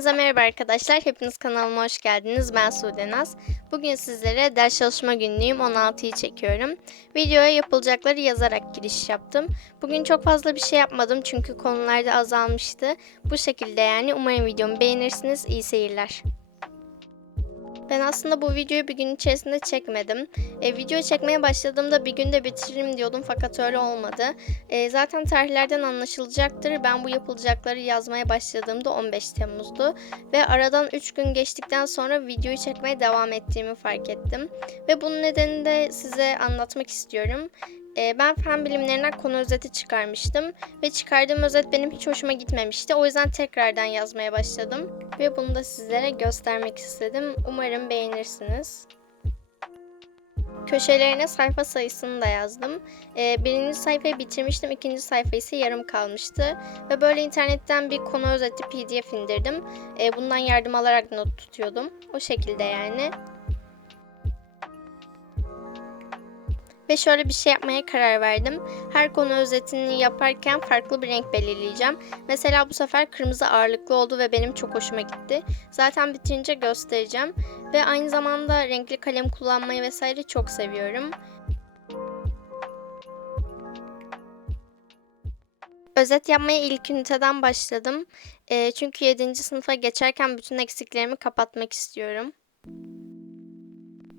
Hepinize merhaba arkadaşlar. Hepiniz kanalıma hoş geldiniz. Ben Sude Naz. Bugün sizlere ders çalışma günlüğüm 16'yı çekiyorum. Videoya yapılacakları yazarak giriş yaptım. Bugün çok fazla bir şey yapmadım çünkü konularda azalmıştı. Bu şekilde yani umarım videomu beğenirsiniz. İyi seyirler. Ben aslında bu videoyu bir gün içerisinde çekmedim. E, video çekmeye başladığımda bir günde bitiririm diyordum fakat öyle olmadı. E, zaten tarihlerden anlaşılacaktır. Ben bu yapılacakları yazmaya başladığımda 15 Temmuz'du. Ve aradan 3 gün geçtikten sonra videoyu çekmeye devam ettiğimi fark ettim. Ve bunun nedenini de size anlatmak istiyorum. E, ben fen bilimlerinden konu özeti çıkarmıştım. Ve çıkardığım özet benim hiç hoşuma gitmemişti. O yüzden tekrardan yazmaya başladım. Ve bunu da sizlere göstermek istedim. Umarım beğenirsiniz. Köşelerine sayfa sayısını da yazdım. Ee, birinci sayfayı bitirmiştim, ikinci sayfa ise yarım kalmıştı. Ve böyle internetten bir konu özeti pdf indirdim. Ee, bundan yardım alarak not tutuyordum. O şekilde yani. Ve şöyle bir şey yapmaya karar verdim. Her konu özetini yaparken farklı bir renk belirleyeceğim. Mesela bu sefer kırmızı ağırlıklı oldu ve benim çok hoşuma gitti. Zaten bitince göstereceğim. Ve aynı zamanda renkli kalem kullanmayı vesaire çok seviyorum. Özet yapmaya ilk üniteden başladım. E, çünkü 7. sınıfa geçerken bütün eksiklerimi kapatmak istiyorum.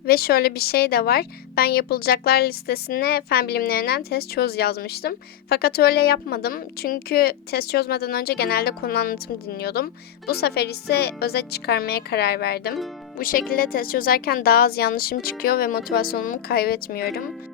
Ve şöyle bir şey de var. Ben yapılacaklar listesine fen bilimlerinden test çöz yazmıştım. Fakat öyle yapmadım. Çünkü test çözmeden önce genelde konu anlatımı dinliyordum. Bu sefer ise özet çıkarmaya karar verdim. Bu şekilde test çözerken daha az yanlışım çıkıyor ve motivasyonumu kaybetmiyorum.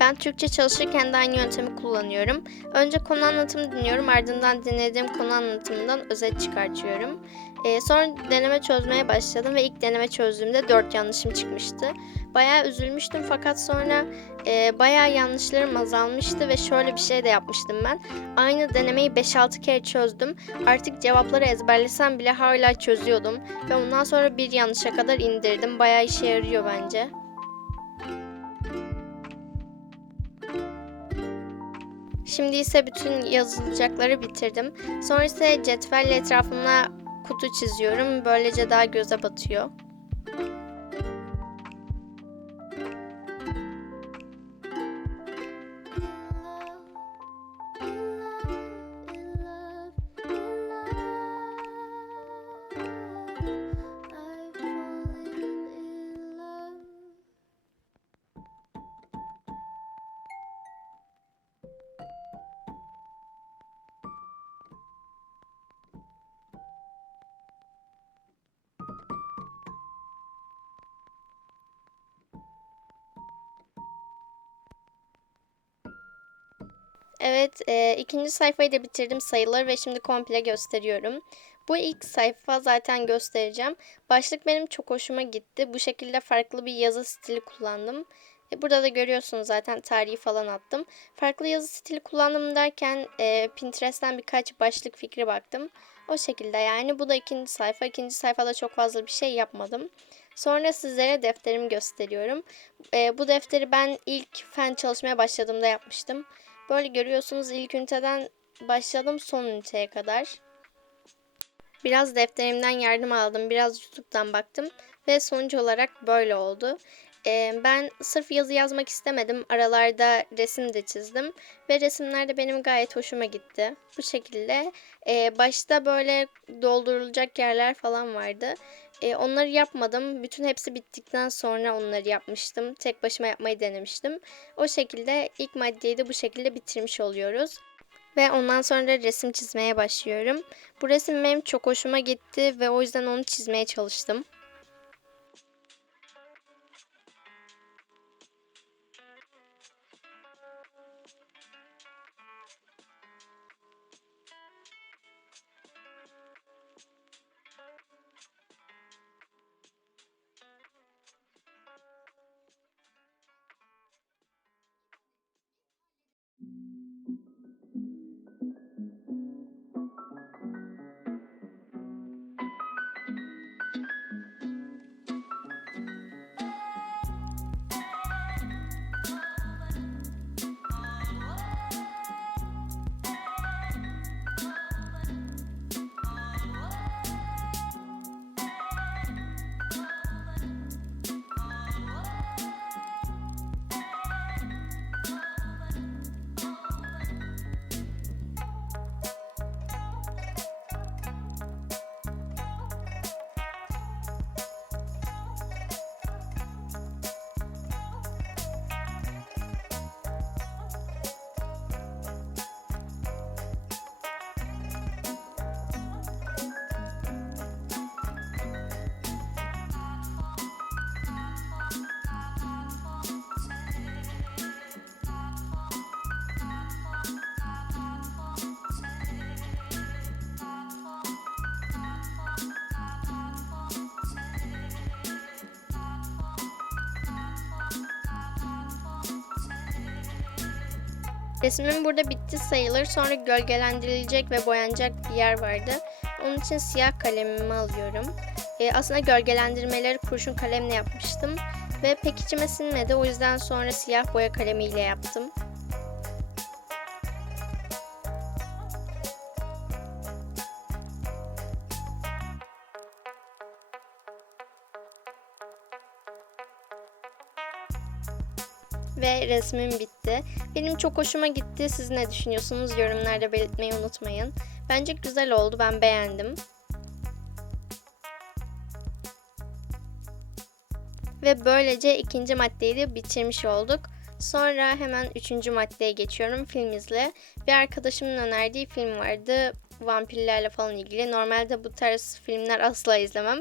Ben Türkçe çalışırken de aynı yöntemi kullanıyorum. Önce konu anlatımı dinliyorum, ardından dinlediğim konu anlatımından özet çıkartıyorum. Ee, sonra deneme çözmeye başladım ve ilk deneme çözdüğümde 4 yanlışım çıkmıştı. Bayağı üzülmüştüm fakat sonra e, bayağı yanlışlarım azalmıştı ve şöyle bir şey de yapmıştım ben. Aynı denemeyi 5-6 kere çözdüm. Artık cevapları ezberlesem bile hala çözüyordum ve ondan sonra bir yanlışa kadar indirdim. Bayağı işe yarıyor bence. Şimdi ise bütün yazılacakları bitirdim. Sonra ise cetvelle etrafına kutu çiziyorum. Böylece daha göze batıyor. Evet, e, ikinci sayfayı da bitirdim sayıları ve şimdi komple gösteriyorum. Bu ilk sayfa zaten göstereceğim. Başlık benim çok hoşuma gitti. Bu şekilde farklı bir yazı stili kullandım. E, burada da görüyorsunuz zaten tarihi falan attım. Farklı yazı stili kullandım derken e, Pinterest'ten birkaç başlık fikri baktım. O şekilde yani bu da ikinci sayfa. İkinci sayfada çok fazla bir şey yapmadım. Sonra sizlere defterimi gösteriyorum. E, bu defteri ben ilk fen çalışmaya başladığımda yapmıştım. Böyle görüyorsunuz ilk üniteden başladım son üniteye kadar. Biraz defterimden yardım aldım, biraz YouTube'dan baktım ve sonuç olarak böyle oldu. Ee, ben sırf yazı yazmak istemedim. Aralarda resim de çizdim ve resimler de benim gayet hoşuma gitti. Bu şekilde e, başta böyle doldurulacak yerler falan vardı. E, onları yapmadım. Bütün hepsi bittikten sonra onları yapmıştım. Tek başıma yapmayı denemiştim. O şekilde ilk maddeyi de bu şekilde bitirmiş oluyoruz. Ve ondan sonra resim çizmeye başlıyorum. Bu resim benim çok hoşuma gitti ve o yüzden onu çizmeye çalıştım. Resmim burada bitti sayılır. Sonra gölgelendirilecek ve boyanacak bir yer vardı. Onun için siyah kalemimi alıyorum. Ee, aslında gölgelendirmeleri kurşun kalemle yapmıştım. Ve pek içime sinmedi. O yüzden sonra siyah boya kalemiyle yaptım. Ve resmim bitti. Benim çok hoşuma gitti. Siz ne düşünüyorsunuz? Yorumlarda belirtmeyi unutmayın. Bence güzel oldu. Ben beğendim. Ve böylece ikinci maddeyi de bitirmiş olduk. Sonra hemen üçüncü maddeye geçiyorum. Film izle. Bir arkadaşımın önerdiği film vardı. Vampirlerle falan ilgili. Normalde bu tarz filmler asla izlemem.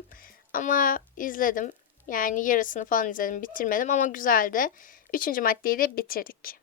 Ama izledim. Yani yarısını falan izledim. Bitirmedim ama güzeldi. Üçüncü maddeyi de bitirdik.